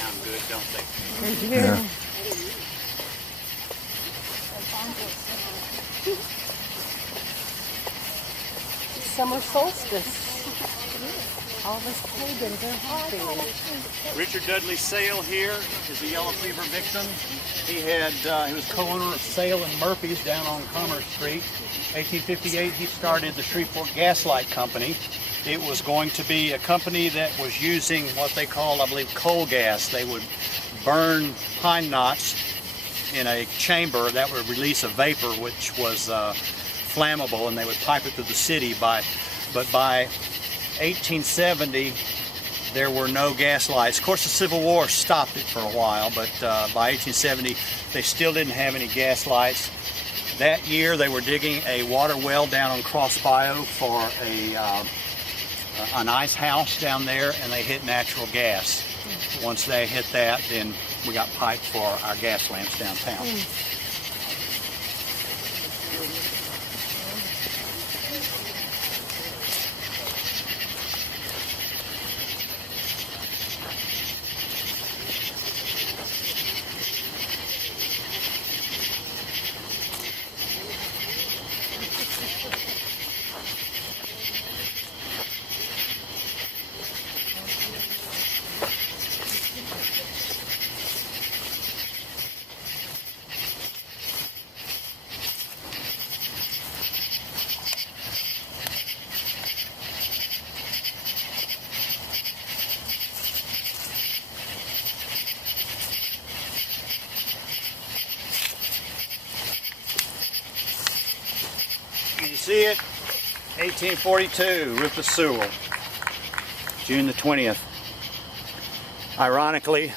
sound good, don't they? Yeah. Summer solstice. All this pagans are happy. Richard Dudley Sale here is a yellow fever victim. He was co-owner of Sale and Murphy's down on Commerce Street. 1858, he started the Shreveport Gaslight Company. It was going to be a company that was using what they call, I believe, coal gas. They would burn pine knots in a chamber that would release a vapor which was flammable, and they would pipe it to the city. But by 1870, there were no gas lights. Of course, the Civil War stopped it for a while, but by 1870, they still didn't have any gas lights. That year, they were digging a water well down on Cross Bayou for an ice house down there, and they hit natural gas. Once they hit that, then we got piped for our gas lamps downtown. You see it? 1842, Rufus Sewell, June the 20th. Ironically,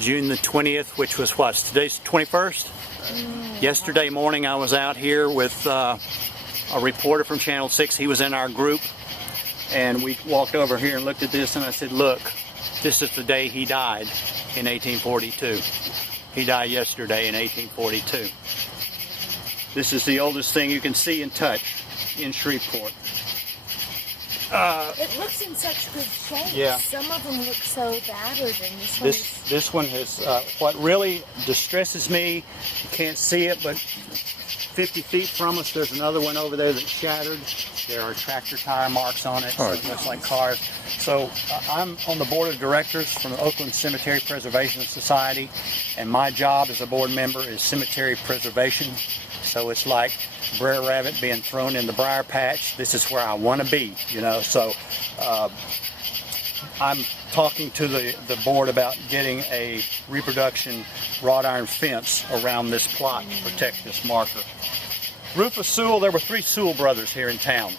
June the 20th, which was what? Today's 21st? Yesterday morning I was out here with a reporter from Channel 6. He was in our group, and we walked over here and looked at this, and I said, look, this is the day he died in 1842. He died yesterday in 1842. This is the oldest thing you can see and touch in Shreveport. It looks in such good shape. Yeah. Some of them look so battered, and This one has, what really distresses me, you can't see it, but 50 feet from us, there's another one over there that's shattered. There are tractor tire marks on it, so it looks like cars. So I'm on the board of directors from the Oakland Cemetery Preservation Society, and my job as a board member is cemetery preservation. So it's like Brer Rabbit being thrown in the briar patch. This is where I want to be, you know. So I'm talking to the board about getting a reproduction wrought iron fence around this plot to protect this marker. Rufus Sewell, there were 3 Sewell brothers here in town.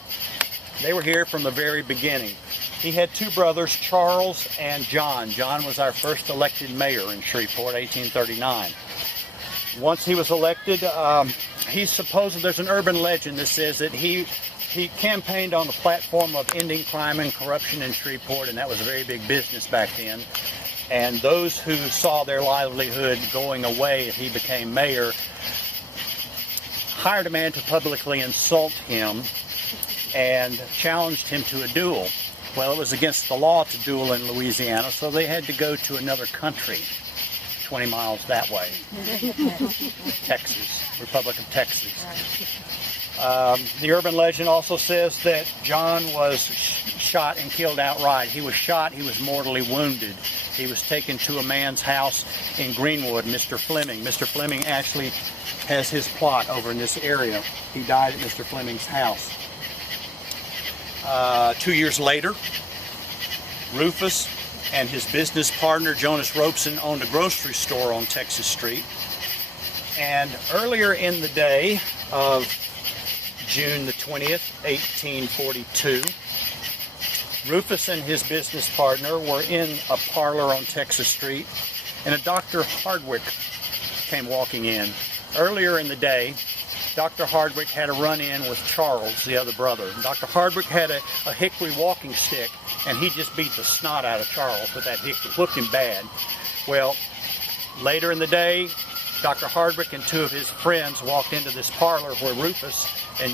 They were here from the very beginning. He had 2 brothers, Charles and John. John was our first elected mayor in Shreveport, 1839. Once he was elected, there's an urban legend that says that he campaigned on the platform of ending crime and corruption in Shreveport, and that was a very big business back then. And those who saw their livelihood going away if he became mayor hired a man to publicly insult him and challenged him to a duel. Well, it was against the law to duel in Louisiana, so they had to go to another country, 20 miles that way. Texas, Republic of Texas. The urban legend also says that John was shot and killed outright. He was shot, he was mortally wounded. He was taken to a man's house in Greenwood, Mr. Fleming. Mr. Fleming actually has his plot over in this area. He died at Mr. Fleming's house. 2 years later, Rufus and his business partner, Jonas Robeson, owned a grocery store on Texas Street. And earlier in the day of June the 20th, 1842, Rufus and his business partner were in a parlor on Texas Street, and a Dr. Hardwick came walking in. Earlier in the day, Dr. Hardwick had a run-in with Charles, the other brother. Dr. Hardwick had a hickory walking stick, and he just beat the snot out of Charles with that hickory. Looked him bad. Well, later in the day, Dr. Hardwick and 2 of his friends walked into this parlor where Rufus and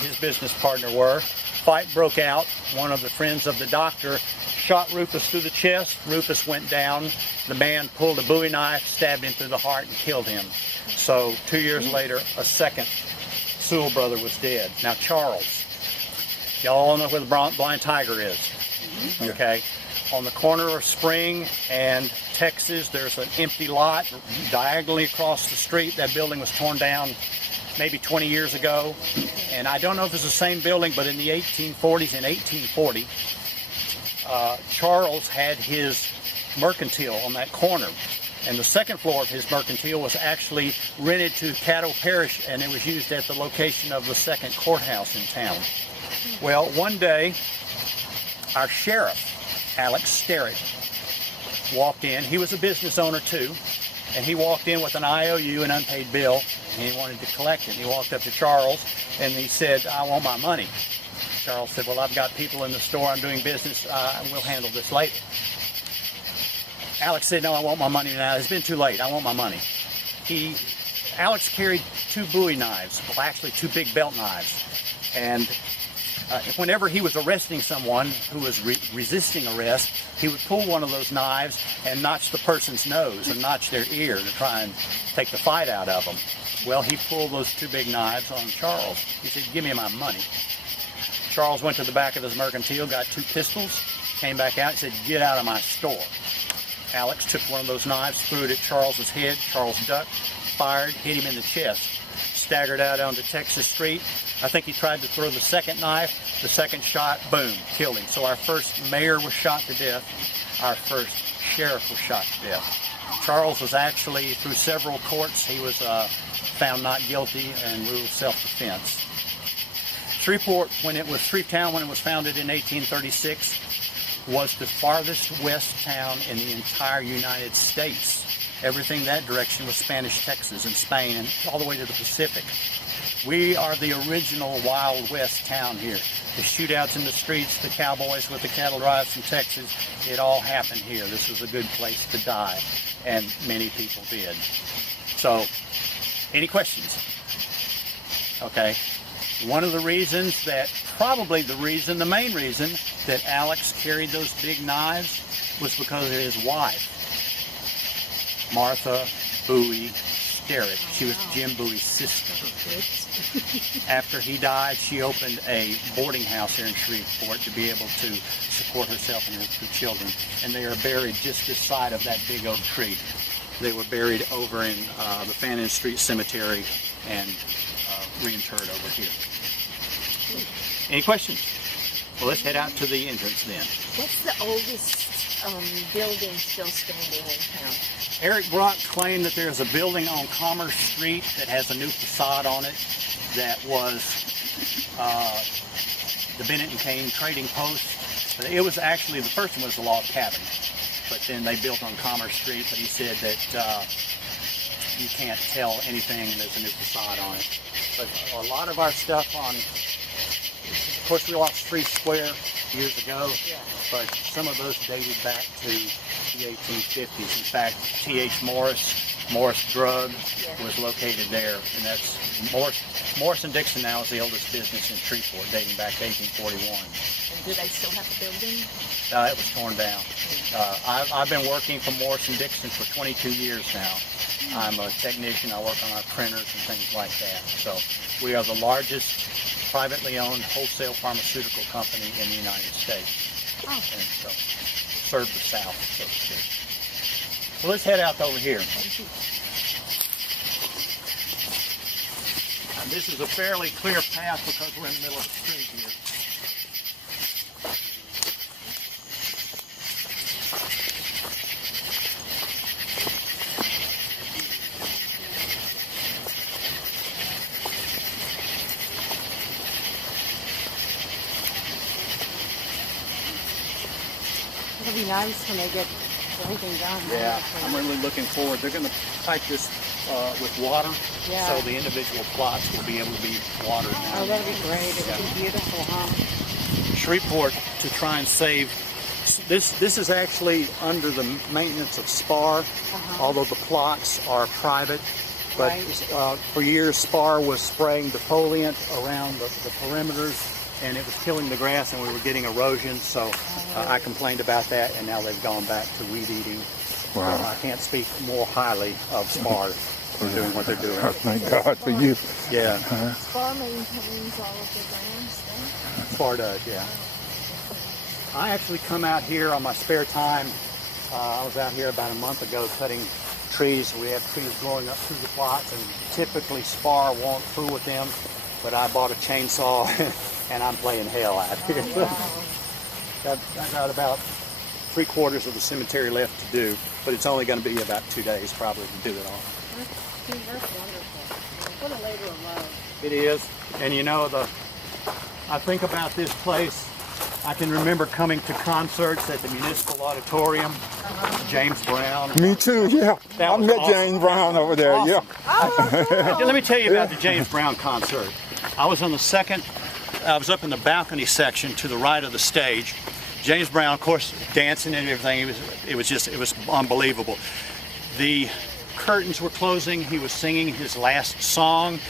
his business partner were, Fight broke out. One of the friends of the doctor shot Rufus through the chest. Rufus went down. The man pulled a Bowie knife, stabbed him through the heart, and killed him. So 2 years later, a second Sewell brother was dead. Now Charles, y'all all know where the Blind Tiger is, okay? On the corner of Spring and Texas, there's an empty lot diagonally across the street. That building was torn down maybe 20 years ago. And I don't know if it's the same building, but in the 1840s, in 1840, Charles had his mercantile on that corner. And the second floor of his mercantile was actually rented to Caddo Parish, and it was used at the location of the second courthouse in town. Well, one day, our sheriff, Alex Sterrett, walked in. He was a business owner too, and he walked in with an IOU, an unpaid bill, and he wanted to collect it. He walked up to Charles and he said, "I want my money." Charles said, "Well, I've got people in the store, I'm doing business, we'll handle this later." Alex said, "No, I want my money now. It's been too late. I want my money." Alex carried 2 Bowie knives, well, actually 2 big belt knives, and whenever he was arresting someone who was resisting arrest, he would pull one of those knives and notch the person's nose and notch their ear to try and take the fight out of them. Well, he pulled those 2 big knives on Charles. He said, "Give me my money." Charles went to the back of his mercantile, got 2 pistols, came back out and said, "Get out of my store." Alex took one of those knives, threw it at Charles's head. Charles ducked, fired, hit him in the chest, staggered out onto Texas Street. I think he tried to throw the second knife. The second shot, boom, killed him. So our first mayor was shot to death. Our first sheriff was shot to death. Charles was actually, through several courts, he was found not guilty and ruled self-defense. Shreveport, Shrevetown, when it was founded in 1836, was the farthest west town in the entire United States. Everything that direction was Spanish Texas and Spain and all the way to the Pacific. We are the original Wild West town here. The shootouts in the streets, the cowboys with the cattle drives from Texas, it all happened here. This was a good place to die, and many people did. So, any questions? Okay. One of the reasons the main reason that Alex carried those big knives was because of his wife, Martha Bowie Sterrett. She was Jim Bowie's sister. After he died, she opened a boarding house here in Shreveport to be able to support herself and her 2 children. And they are buried just this side of that big oak tree. They were buried over in the Fannin Street Cemetery and reinterred over here. Any questions? Well, let's head out to the entrance then. What's the oldest building still standing in town? Eric Brock claimed that there's a building on Commerce Street that has a new facade on it that was the Bennett and Kane Trading Post. It was actually, the first one was the log cabin, but then they built on Commerce Street, but he said that you can't tell anything, there's a new facade on it. But a lot of our stuff of course we lost Free Square years ago, but some of those dated back to the 1850s. In fact, T.H. Morris Drug was located there, and that's Morris and Dixon now is the oldest business in Shreveport, dating back to 1841. And do they still have a building? It was torn down. I've been working for Morris and Dixon for 22 years now. I'm a technician. I work on our printers and things like that. So we are the largest privately owned wholesale pharmaceutical company in the United States. Oh. And so serve the South, so to speak. So let's head out over here. And this is a fairly clear path because we're in the middle of the street here. It'll be nice when they get everything done. Yeah, I'm really looking forward. They're going to pipe this with water, so the individual plots will be able to be watered now. Oh, that'll be great. It'll be beautiful, huh? Shreveport, to try and save, this is actually under the maintenance of SPAR, although the plots are private. But for years, SPAR was spraying defoliant around the perimeters and it was killing the grass, and we were getting erosion. So I complained about that, and now they've gone back to weed eating. Wow. So I can't speak more highly of SPAR for doing what they're doing. Thank God for you. Yeah, SPAR maintains all of the grounds then? SPAR does, yeah. I actually come out here on my spare time. I was out here about a month ago cutting trees. We have trees growing up through the plots, and typically SPAR won't fool with them, but I bought a chainsaw and I'm playing hell out here. I got about 3/4 of the cemetery left to do, but it's only going to be about 2 days probably to do it all. That's wonderful. What a labor of love. It is, and you know, I think about this place. I can remember coming to concerts at the Municipal Auditorium. James Brown. Me too, yeah. That I was met awesome. James Brown over there, Awesome. yeah. Let me tell you about the James Brown concert. I was up in the balcony section to the right of the stage. James Brown, of course, dancing and everything. It was unbelievable. The curtains were closing. He was singing his last song,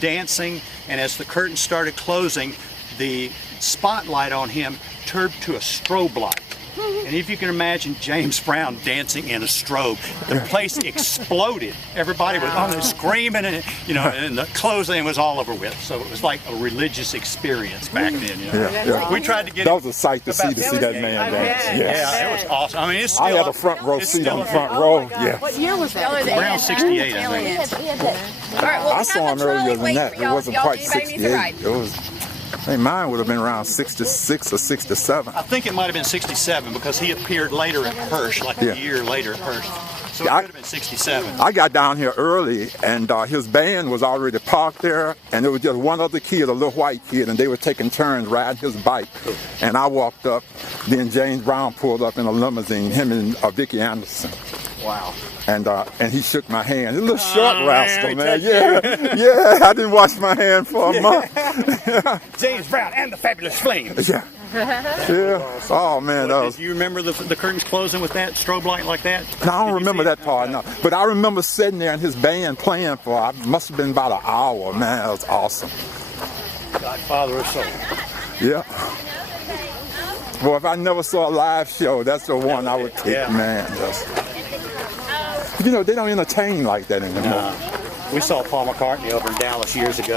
dancing, and as the curtains started closing, the spotlight on him turned to a strobe light. And if you can imagine James Brown dancing in a strobe, the place exploded. Everybody was on there screaming, and and the closing was all over with. So it was like a religious experience back then. Yeah. We tried to get. That was a sight to see that man dance. Yeah, it was awesome. I mean, it's still. I had a front row seat on the front row. Yeah. What year was that? Around 68, I think. All right, well, I saw him earlier than that. It wasn't quite 68. It was. I think mine would have been around 66 or 67. I think it might have been 67 because he appeared later at Hirsch, like a year later at Hirsch. So it could have been 67. I got down here early, and his band was already parked there, and there was just one other kid, a little white kid, and they were taking turns riding his bike. And I walked up, then James Brown pulled up in a limousine, him and Vicki Anderson. Wow. And he shook my hand. He's a little short rascal, man. Yeah, I didn't wash my hand for a month. James Brown and the Fabulous Flames. Yeah. Oh, man. Do you remember the curtains closing with that strobe light like that? No, I don't remember that part, no. But I remember sitting there and his band playing for, must have been about an hour, man. That was awesome. Godfather of Soul. Yeah. Well, if I never saw a live show, that's the one I would take, man. They don't entertain like that anymore. We saw Paul McCartney over in Dallas years ago.